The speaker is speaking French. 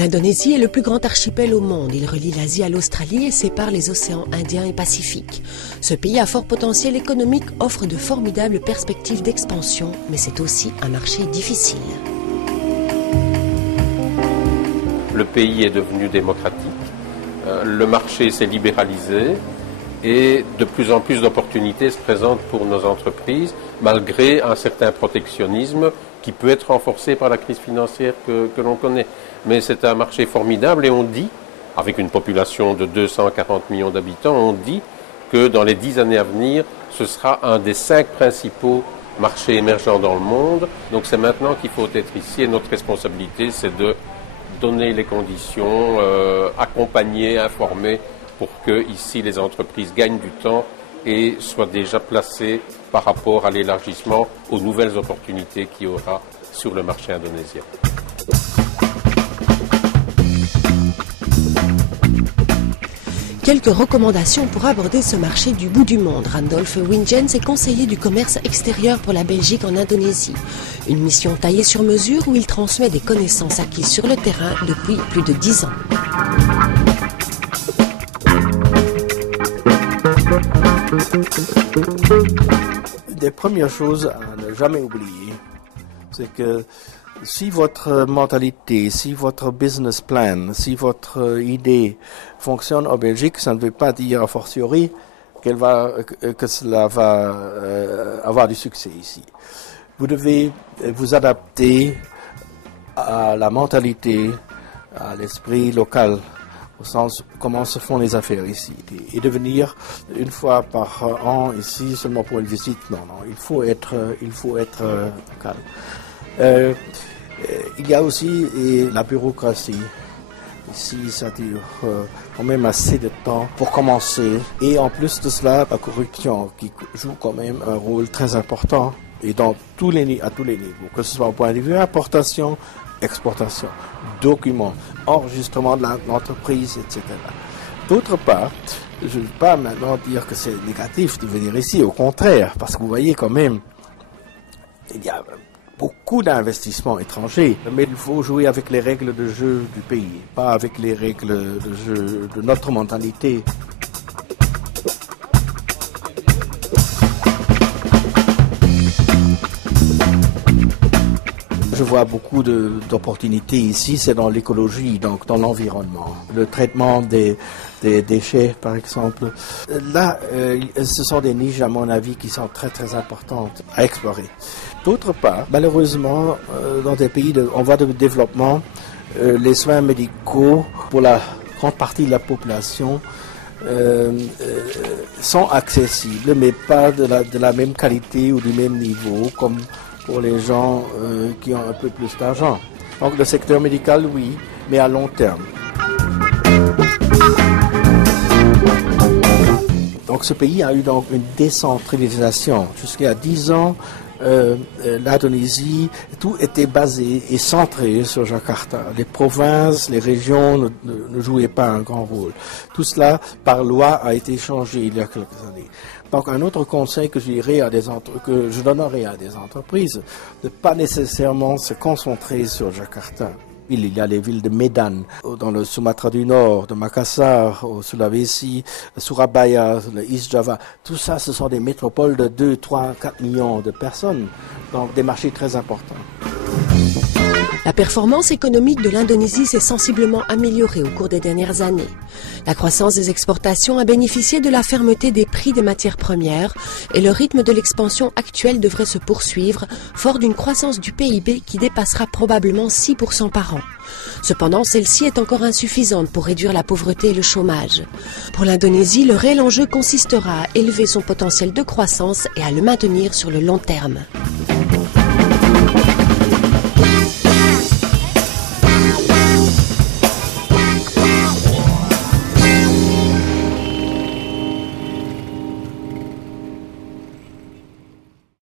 L'Indonésie est le plus grand archipel au monde. Il relie l'Asie à l'Australie et sépare les océans Indien et Pacifique. Ce pays à fort potentiel économique offre de formidables perspectives d'expansion, mais c'est aussi un marché difficile. Le pays est devenu démocratique, le marché s'est libéralisé et de plus en plus d'opportunités se présentent pour nos entreprises, malgré un certain protectionnisme qui peut être renforcé par la crise financière que l'on connaît. Mais c'est un marché formidable et on dit, avec une population de 240 millions d'habitants, on dit que dans les 10 années à venir, ce sera un des 5 principaux marchés émergents dans le monde. Donc c'est maintenant qu'il faut être ici et notre responsabilité, c'est de donner les conditions, accompagner, informer pour que ici les entreprises gagnent du temps et soient déjà placées par rapport à l'élargissement aux nouvelles opportunités qu'il y aura sur le marché indonésien. Quelques recommandations pour aborder ce marché du bout du monde. Randolph Wingens est conseiller du commerce extérieur pour la Belgique en Indonésie. Une mission taillée sur mesure où il transmet des connaissances acquises sur le terrain depuis plus de 10 ans. Une des premières choses à ne jamais oublier, c'est que si votre mentalité, si votre business plan, si votre idée fonctionne en Belgique, ça ne veut pas dire a fortiori que cela va avoir du succès ici. Vous devez vous adapter à la mentalité, à l'esprit local, au sens comment se font les affaires ici. Et de venir une fois par an ici seulement pour une visite, non, il faut être calme. Il y a aussi la bureaucratie. Ici, ça dure quand même assez de temps pour commencer. Et en plus de cela, la corruption qui joue quand même un rôle très important et à tous les niveaux, que ce soit au point de vue importation, exportation, documents, enregistrement de l'entreprise, etc. D'autre part, je ne veux pas maintenant dire que c'est négatif de venir ici, au contraire, parce que vous voyez quand même, il y a beaucoup d'investissements étrangers, mais il faut jouer avec les règles de jeu du pays, pas avec les règles de jeu de notre mentalité. Je vois beaucoup d'opportunités ici, c'est dans l'écologie, donc dans l'environnement. Le traitement des déchets, par exemple. Là, ce sont des niches, à mon avis, qui sont très très importantes à explorer. D'autre part, malheureusement, dans des pays en voie de développement, les soins médicaux pour la grande partie de la population sont accessibles, mais pas de la même qualité ou du même niveau comme pour les gens qui ont un peu plus d'argent. Donc le secteur médical, oui, mais à long terme. Donc ce pays a eu donc une décentralisation. Jusqu'à 10 ans, l'Indonésie, tout était basé et centré sur Jakarta. Les provinces, les régions ne jouaient pas un grand rôle. Tout cela, par loi, a été changé il y a quelques années. Donc un autre conseil que je donnerais à des entreprises, de ne pas nécessairement se concentrer sur Jakarta. Il y a les villes de Medan, dans le Sumatra du Nord, de Makassar, au Sulawesi, Surabaya, le East Java. Tout ça, ce sont des métropoles de 2, 3, 4 millions de personnes. Donc des marchés très importants. La performance économique de l'Indonésie s'est sensiblement améliorée au cours des dernières années. La croissance des exportations a bénéficié de la fermeté des prix des matières premières et le rythme de l'expansion actuelle devrait se poursuivre, fort d'une croissance du PIB qui dépassera probablement 6% par an. Cependant, celle-ci est encore insuffisante pour réduire la pauvreté et le chômage. Pour l'Indonésie, le réel enjeu consistera à élever son potentiel de croissance et à le maintenir sur le long terme.